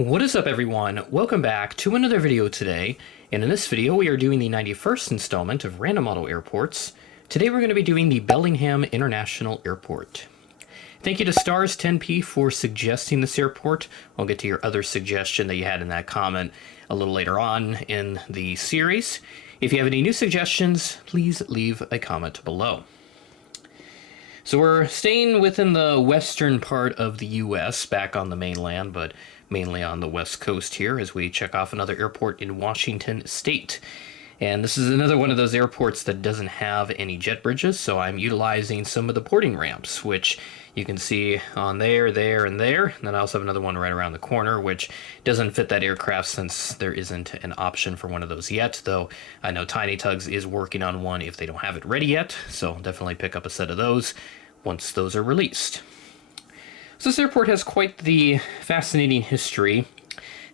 What is up, everyone? Welcome back to another video today, and in this video we are doing the 91st installment of Random Model Airports. Today we're going to be doing the Bellingham International Airport. Thank you to Stars10p for suggesting this airport. I'll get to your other suggestion that you had in that comment a little later on in the series. If you have any new suggestions, please leave a comment below. So we're staying within the western part of the US, back on the mainland, but mainly on the west coast here as we check off another airport in Washington State. And this is another one of those airports that doesn't have any jet bridges, so I'm utilizing some of the boarding ramps, which you can see on there, there, and there. And then I also have another one right around the corner, which doesn't fit that aircraft since there isn't an option for one of those yet, though I know Tiny Tugs is working on one if they don't have it ready yet, so definitely pick up a set of those once those are released. So this airport has quite the fascinating history.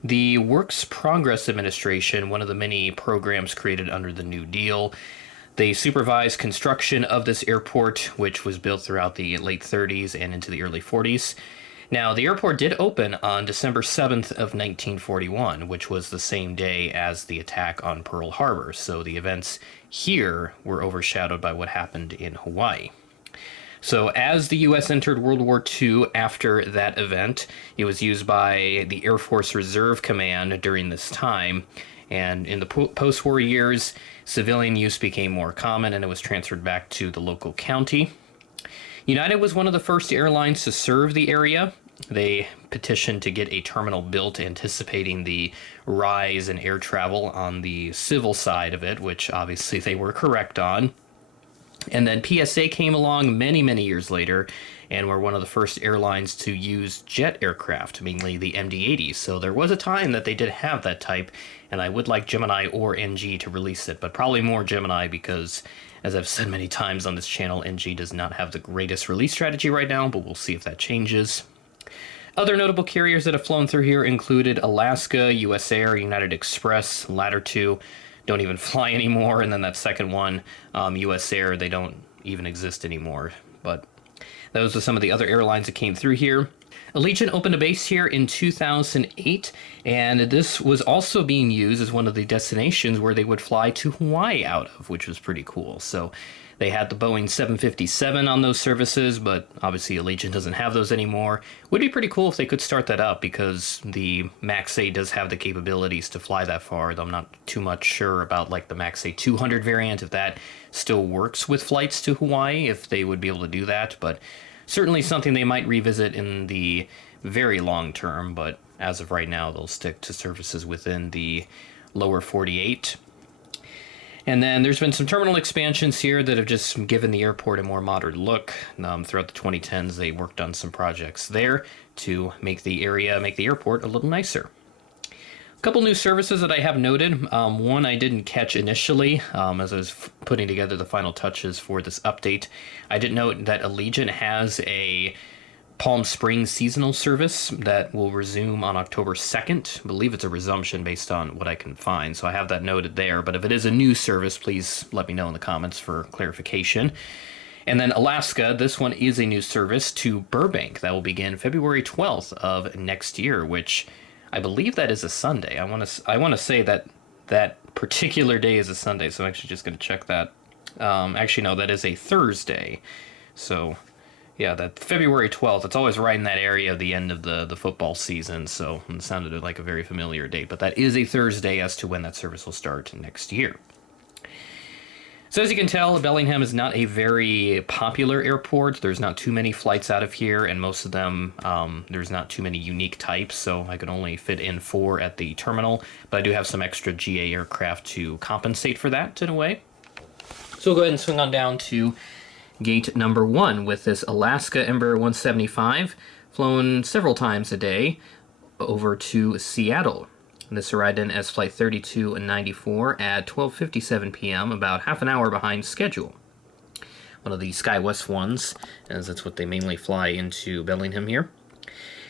The Works Progress Administration, one of the many programs created under the New Deal, they supervised construction of this airport, which was built throughout the late 30s and into the early 40s. Now, the airport did open on December 7th of 1941, which was the same day as the attack on Pearl Harbor, so the events here were overshadowed by what happened in Hawaii. So as the U.S. entered World War II after that event, it was used by the Air Force Reserve Command during this time. And in the post-war years, civilian use became more common and it was transferred back to the local county. United was one of the first airlines to serve the area. They petitioned to get a terminal built anticipating the rise in air travel on the civil side of it, which obviously they were correct on. And then PSA came along many, many years later and were one of the first airlines to use jet aircraft, mainly the MD-80s. So there was a time that they did have that type, and I would like Gemini or NG to release it, but probably more Gemini because, as I've said many times on this channel, NG does not have the greatest release strategy right now, but we'll see if that changes. Other notable carriers that have flown through here included Alaska, US Air, United Express. The latter two don't even fly anymore, and then that second one, US Air, they don't even exist anymore. But those are some of the other airlines that came through here. Allegiant opened a base here in 2008, and this was also being used as one of the destinations where they would fly to Hawaii out of, which was pretty cool. So they had the Boeing 757 on those services, but obviously Allegiant doesn't have those anymore. Would be pretty cool if they could start that up because the MAX 8 does have the capabilities to fly that far, though I'm not too much sure about like the MAX 8 200 variant, if that still works with flights to Hawaii, if they would be able to do that, but certainly something they might revisit in the very long term, but as of right now, they'll stick to services within the lower 48. And then there's been some terminal expansions here that have just given the airport a more modern look. Throughout the 2010s, they worked on some projects there to make the airport a little nicer. A couple new services that I have noted. One I didn't catch initially as I was putting together the final touches for this update. I did note that Allegiant has a Palm Springs seasonal service that will resume on October 2nd. I believe it's a resumption based on what I can find, so I have that noted there. But if it is a new service, please let me know in the comments for clarification. And then Alaska, this one is a new service to Burbank that will begin February 12th of next year, which I believe that is a Sunday. I want to say that that particular day is a Sunday, so I'm actually just going to check that. Actually, no, that is a Thursday. So yeah, that February 12th, it's always right in that area of the end of the football season, so it sounded like a very familiar date. But that is a Thursday as to when that service will start next year. So as you can tell, Bellingham is not a very popular airport. There's not too many flights out of here, and most of them, there's not too many unique types, so I could only fit in 4 at the terminal. But I do have some extra GA aircraft to compensate for that, in a way. So we'll go ahead and swing on down to gate number 1 with this Alaska Embraer 175, flown several times a day over to Seattle. This arrived in as Flight 3294 at 12:57 p.m., about half an hour behind schedule. One of the SkyWest ones, as that's what they mainly fly into Bellingham here.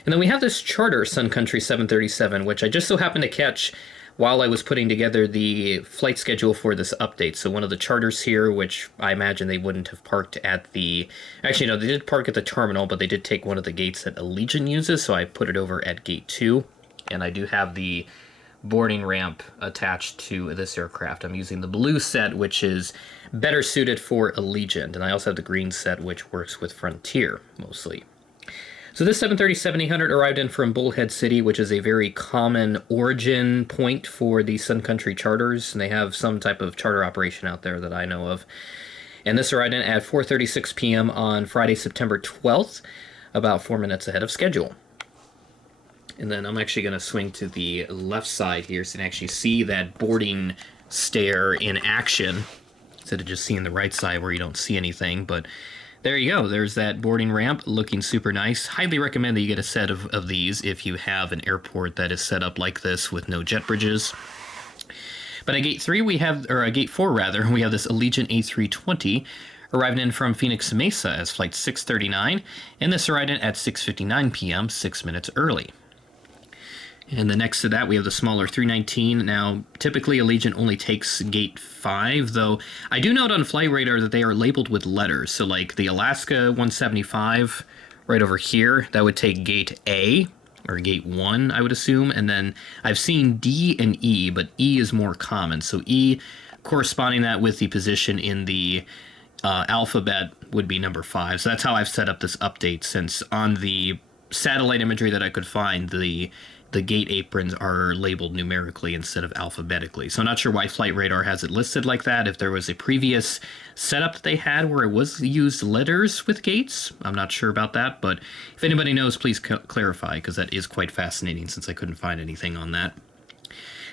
And then we have this charter Sun Country 737, which I just so happened to catch while I was putting together the flight schedule for this update. So one of the charters here, which I imagine they wouldn't have parked at the... Actually, no, they did park at the terminal, but they did take one of the gates that Allegiant uses, so I put it over at gate 2. And I do have the boarding ramp attached to this aircraft. I'm using the blue set, which is better suited for Allegiant, and I also have the green set, which works with Frontier mostly. So this 737-800 arrived in from Bullhead City, which is a very common origin point for the Sun Country charters, and they have some type of charter operation out there that I know of. And this arrived in at 4:36 p.m. on Friday, September 12th, about 4 minutes ahead of schedule. And then I'm actually going to swing to the left side here so you can actually see that boarding stair in action, instead of just seeing the right side where you don't see anything. But there you go. There's that boarding ramp looking super nice. Highly recommend that you get a set of these if you have an airport that is set up like this with no jet bridges. But at Gate 3 we have, or at Gate 4 rather, we have this Allegiant A320 arriving in from Phoenix Mesa as flight 639, and this arrived in at 6:59 p.m., 6 minutes early. And then next to that, we have the smaller 319. Now, typically Allegiant only takes Gate 5, though I do note on Flight Radar that they are labeled with letters. So like the Alaska 175 right over here, that would take Gate A, or Gate 1, I would assume. And then I've seen D and E, but E is more common. So E, corresponding that with the position in the alphabet, would be number 5. So that's how I've set up this update, since on the satellite imagery that I could find, the gate aprons are labeled numerically instead of alphabetically. So I'm not sure why Flight Radar has it listed like that. If there was a previous setup that they had where it was used letters with gates, I'm not sure about that. But if anybody knows, please clarify, because that is quite fascinating since I couldn't find anything on that.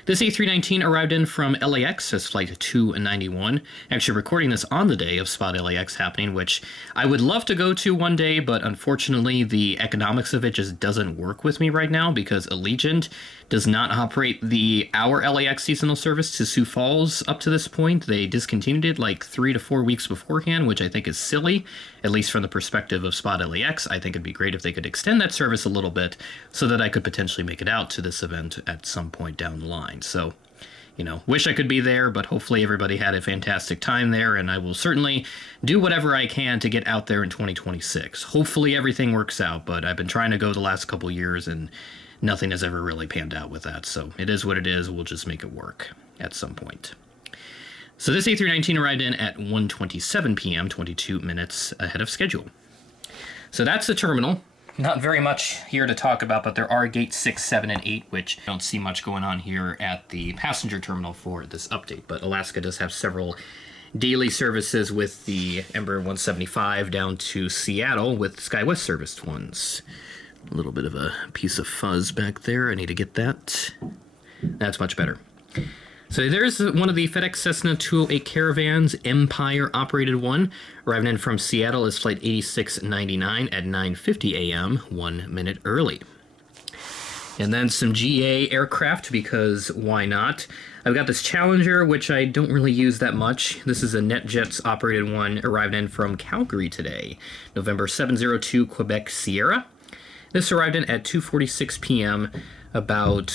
This A319 arrived in from LAX as flight 291, actually recording this on the day of Spot LAX happening, which I would love to go to one day, but unfortunately the economics of it just doesn't work with me right now, because Allegiant does not operate our LAX seasonal service to Sioux Falls up to this point. They discontinued it like 3 to 4 weeks beforehand, which I think is silly, at least from the perspective of Spot LAX. I think it'd be great if they could extend that service a little bit so that I could potentially make it out to this event at some point down the line. So, wish I could be there, but hopefully everybody had a fantastic time there, and I will certainly do whatever I can to get out there in 2026. Hopefully everything works out, but I've been trying to go the last couple years, and nothing has ever really panned out with that. So it is what it is. We'll just make it work at some point. So this A319 arrived in at 1:27 p.m., 22 minutes ahead of schedule. So that's the terminal. Not very much here to talk about, but there are Gate 6, 7, and 8, which I don't see much going on here at the passenger terminal for this update. But Alaska does have several daily services with the Embraer 175 down to Seattle with SkyWest serviced ones. A little bit of a piece of fuzz back there. I need to get that. That's much better. So there's one of the FedEx Cessna 208 Caravans, Empire operated one, arriving in from Seattle as flight 8699 at 9:50 a.m., 1 minute early. And then some GA aircraft, because why not? I've got this Challenger, which I don't really use that much. This is a NetJets operated one, arrived in from Calgary today, November 702 Quebec Sierra. This arrived in at 2:46 p.m., about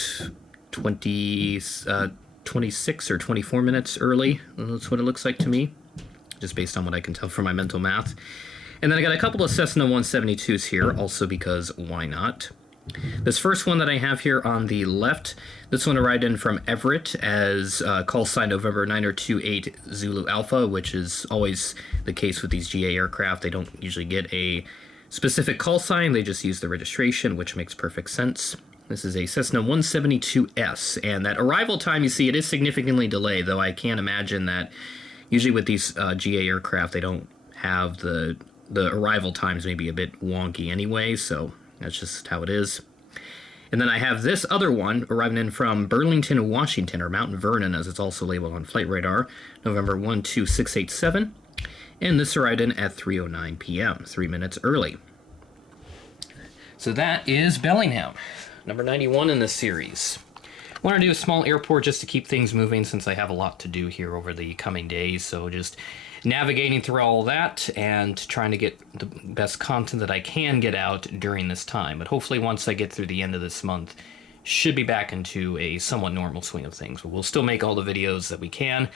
26 or 24 minutes early. That's what it looks like to me, just based on what I can tell from my mental math. And then I got a couple of Cessna 172s here, also because why not? This first one that I have here on the left, this one arrived in from Everett as call sign November 9028 Zulu Alpha, which is always the case with these GA aircraft. They don't usually get a specific call sign, they just use the registration, which makes perfect sense. This is a Cessna 172S, and that arrival time, you see, it is significantly delayed, though I can't imagine that usually with these GA aircraft, they don't have the arrival times maybe a bit wonky anyway, so that's just how it is. And then I have this other one arriving in from Burlington, Washington, or Mount Vernon, as it's also labeled on Flight Radar, November 12687, and this arrived in at 3:09 p.m., 3 minutes early. So that is Bellingham, number 91 in this series. I want to do a small airport just to keep things moving since I have a lot to do here over the coming days, so just navigating through all that and trying to get the best content that I can get out during this time. But hopefully once I get through the end of this month, should be back into a somewhat normal swing of things. But we'll still make all the videos that we can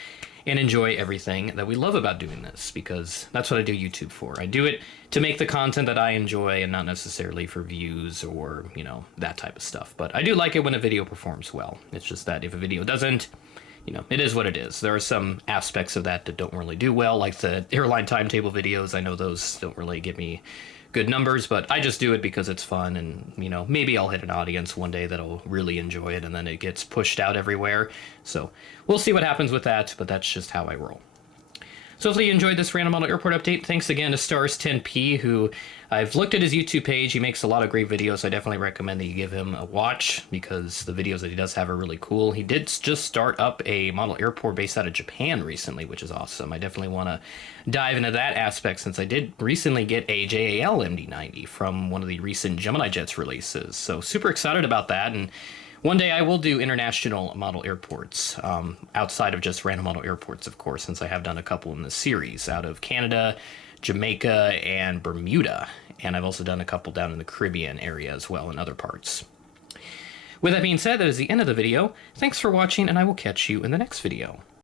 and enjoy everything that we love about doing this, because that's what I do YouTube for. I do it to make the content that I enjoy and not necessarily for views or, you know, that type of stuff. But I do like it when a video performs well. It's just that if a video doesn't, you know, it is what it is. There are some aspects of that don't really do well, like the airline timetable videos. I know those don't really give me good numbers, but I just do it because it's fun, and, you know, maybe I'll hit an audience one day that'll really enjoy it, and then it gets pushed out everywhere. So we'll see what happens with that, but that's just how I roll. So hopefully you enjoyed this random model airport update. Thanks again to Stars10P, who I've looked at his YouTube page. He makes a lot of great videos. I definitely recommend that you give him a watch, because the videos that he does have are really cool. He did just start up a model airport based out of Japan recently, which is awesome. I definitely want to dive into that aspect, since I did recently get a JAL MD-90 from one of the recent Gemini jets releases. So super excited about that, and one day I will do international model airports, outside of just random model airports, of course, since I have done a couple in this series, out of Canada, Jamaica, and Bermuda. And I've also done a couple down in the Caribbean area as well, in other parts. With that being said, that is the end of the video. Thanks for watching, and I will catch you in the next video.